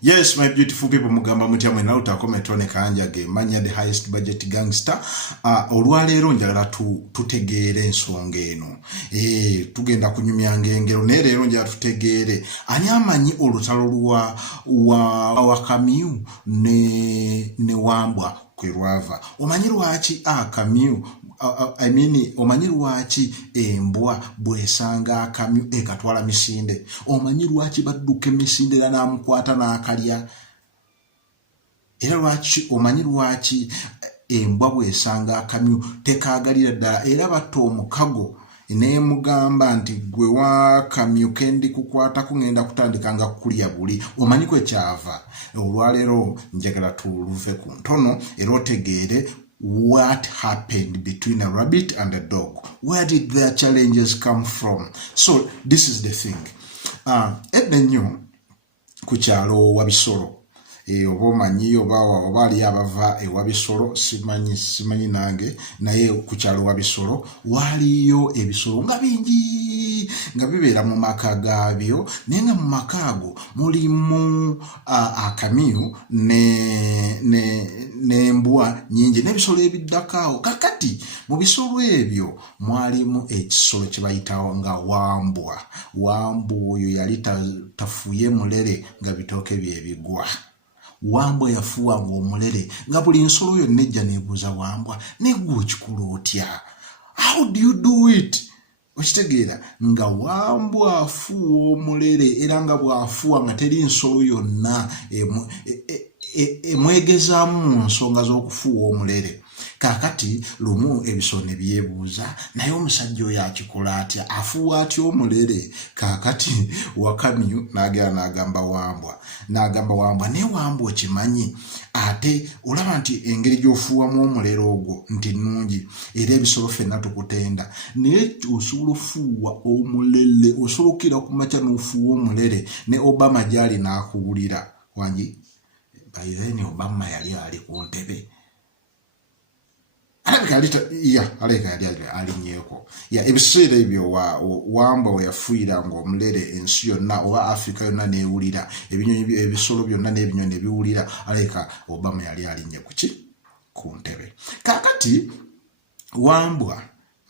Yes, my beautiful people, mugamba mutya mwena utakometone kanjage manya the highest budget gangster. Olwaleero njagala tutegeere ensonga eno. Tugenda kunyumya ngengero naye leero njagala tutegeere ani amanyi olutalo wa Kamiu ne Wambwa kwe lwava. Omanyi lwaki Kamiu omanyi lwaki embwa bwesanga Kamiu ekatwala misinde? Omanyi lwaki badduka emisinde era namukwata n'akalya? Era lwaki omanyi lwaki embwa bwesanga Kamiu tekaagalira ddala era batta omukago nemugamba nti gwe wa Kamiu kendi kukwata kungenda kutandika nga kulya buli? Omanyi kwe kyava? Olwaleero njagala tuluve ku ntono era otegeere what happened between a rabbit and a dog. Where did their challenges come from? So this is the thing. Ennyo ku kyalo Wabisolo oba omanyi oba ali abava ewabisolo simanyi nange naye ku kyalo Wabisolo waliyo ebisolo nga bingi nga bibeera mu maka gaabyo naye nga mu maka ago mulimu Kamiu n'embwa nyingi n'ebisolo ebiddakaawo. Kakati mu bisolo ebyo mwalimu ekisolo kye bayitawo nga Wambwa. Wambwa oyo yali tafuye mulere nga bitooke bye bigwa. Wambwa yafuwa ng'omulere nga buli nsolo yonna ejja neebuuza Wambwa negwe okikola otya? How do you do it? Okitegeera nga Wambwa afuwa omulere era nga bw'afuwa nga teri nsolo yonna emwegezaamu mu nsonga z'okufuwa omulere. Kakati lumu ebisolo ne byebuuza naye omusajja oyo akikola atya? Afuwa atya omulere? Kakati wa Kamiu n'agamba Wambwa naye Wambwa okimanyi ate olaba nti engeri gy'ofuwamu omulere ogwo nti nnungi era ebisolo ffenna tukutenda naye osobola ofuwa omulere osobola okukira ku makya n'ofuwa omulere ne Obama gy'ali n'akuwulira wangi bayireni Obama yali ali ku ntebe alinyeeko ebiseera ebyo Wambwa we yafuira ng'omulere ensi yonna oba Africa yonna neewulira ebisolo byonna n'ebinyonyi ebiwulira aleka Obama yali alinye ku ntebe. Kakati Wambwa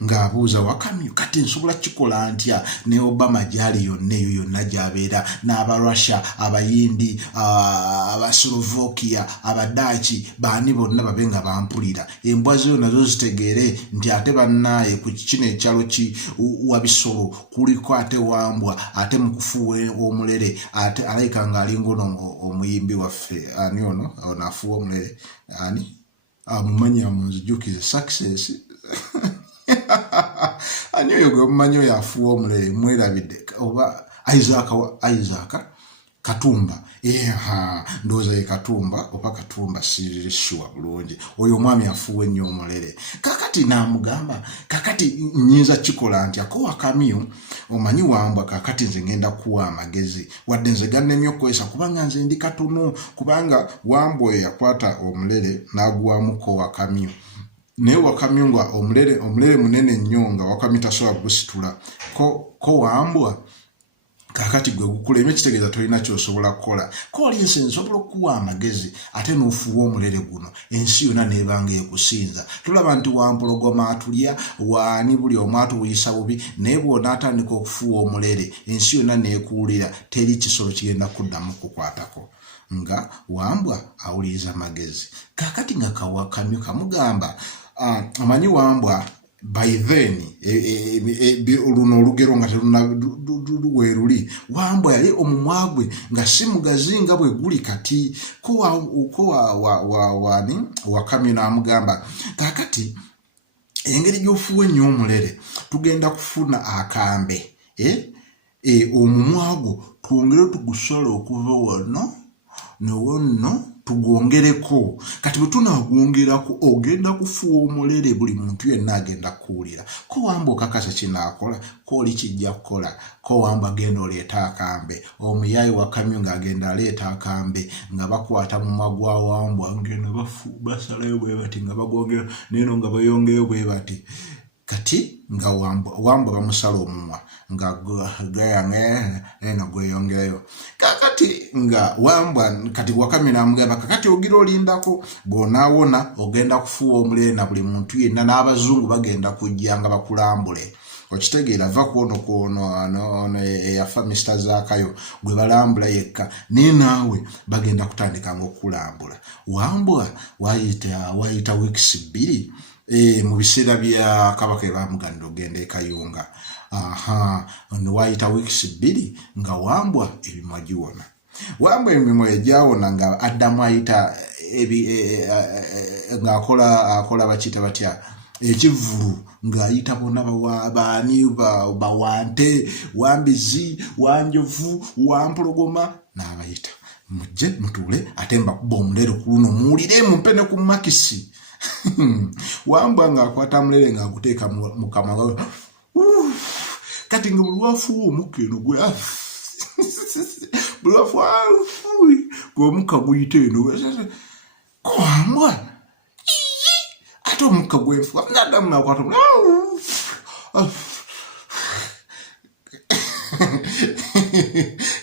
ng'abuuza wa Kamiu kati nsobola kikola ntya ne Obama gyali yonna eyo yonna gy'abeera n'Abarussia, Abayindi, Abaslovakia, Abadaaki baani bonna babe nga bampulira embwa zo nazo zitegeere nti ate bannaaye ku kino ekyalo Wabisolo kuliko ate Wambwa ate mu kufuwa omulere ate alayika ng'alinga ono omuyimbi waffe ani ono afuwa omulere ani amumanyi amunzijukize Success ani oyo gwe mumanyi oyo afuwa omulere mwerabidde oba Isaac Katumba ndowooza ye Katumba oba Katumba sirishwa bulungi oyo omwami afuwa ennyo omulere. Kakati n'amugamba kakati nnyinza kikola ntya ko wa Kamiu omanyi Wambwa kakati nze ngenda kuwa amagezi wadde nze gannemye okukozesa kubanga nze ndi katono kubanga Wambwa oyo yakwata omulere n'aguwamuko wa Kamiu naye wa Kamiu nga omulere munene nnyo nga Wakamiu tasobola gusitula ko Wambwa kakati gwe gukulema ekitegeeza tolina ky'osobola kukola ko oli ensi nsobola okuwa amagezi ate n'ofuwa omulere guno ensi yonna neebanga ekusinza. Tulaba nti Wampologoma atulya waani buli omu atuwuyisa bubi naye bw'onaatandika okufuwa omulere ensi yonna neekuwulira teri kisolo kigenda kuddamu kukwatako nga Wambwa awuliriza magezi. Kakati nga kawa Kamiu kamugamba amanyi Wambwa by then luno olugero nga terunalweruli Wambwa yali omumwa gwe nga si mugazi nga bwe guli kati wa Kamiu n'amugamba kakati engeri gy'ofuwa ennyo omulere tugenda kufuna akambe omumwa gwo twongere tugusala okuva wano ne wano tugwongereko kati bwe tunaagwongerako ogenda kufuwa omulere buli muntu yenna agenda kuwulira. Ko Wambwa okakasa kinaakola ko oli kijja kukola ko Wambwa agenda oleeta akambe omuyaayi wa Kamiu ng'agenda aleeta akambe nga bakwata mu magwa Wambwa ngeno basalayo bwe bati nga bagwongera neno nga bayongeyo bwe bati kati nga wambwa bamusala omumwa nga gweyange ena gweyongereyo kakati nga wambwa kati wakamira amugamba kakati ogira olindako bw'onaawona ogenda kufuuwa omulere na buli muntu yenna n'abazungu bagenda kujja nga bakulambule okitegeera va kuono eyafa Mr. Zakayo gwe balambula yekka naye naawe bagenda kutandika ng'okulambula wambwa wayita weeks 2 mu biseera bya kabaka bamuganira ogenda ekayunga wayita weeks 2 nga wambwa ebimwa giwona wambwa emimwa egyawona nga addamu ayita ng'akola bakiyita batya ekivulu ng'ayita bonna baani bawante wambizi wanjovu wampologoma n'abayita mujje mutuule ate mbakuba omulere ku luno muwulire mumpe ne ku makisi wambwa ng'akwata mulere ng'aguteeka mu kamwa kati nga buli wafuuwa omukka eno gwe buli wafuuwa gw'omukka guyita eno wambwa ate omukka gwenfuwa naddamu nakwata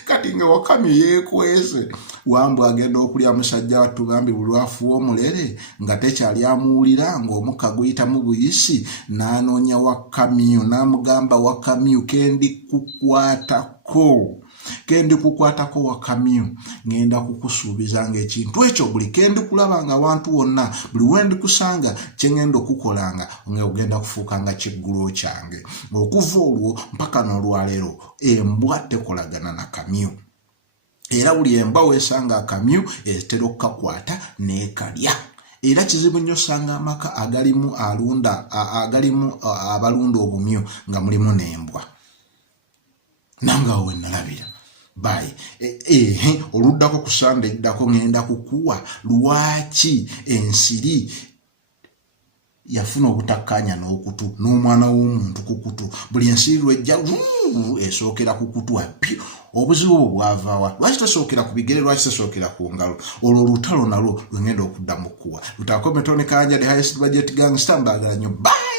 kati nga Wakamyu yeekwese wambwa agenda okulya musajja wattu bambi buli lwafuuwa omulere nga tekyali amuwulira ng'omukka guyitamu buyisi n'anoonya Wakamyu n'amugamba Wakamyu kendi kukwatako Wakamyu ngenda kukusuubiza ng'ekintu ekyo buli kendi kulaba nga abantu wonna buli wendi kusanga kyengenda okukolanga ng'ogenda kufuuka nga kigguloo kyange okuva olwo mpaka n'olwaleero embwa tekolagana na Kamyu era buli embwa weesanga Kamyu etera okukakwata n'ekalya era kizibu nnyo osanga amaka agalimu abalunda obumyu nga mulimu n'embwa nanga we nalabira bai oluddako ku Sunday eddako ngenda kukuwa lwaki ensiri yafuna obutakkaanya n'okutu n'omwana w'omuntu ku kutu buli ensiri lwejja esookera ku kutu appi obuzibu obwo bwavaawa lwaki tosookera ku bigere lwaki tosookera ku ngalo olwo olutalo nalwo lwengenda okuddamu kuwa Lutako Metone Kanja the highest budget gangster mbaagala nnyo bye.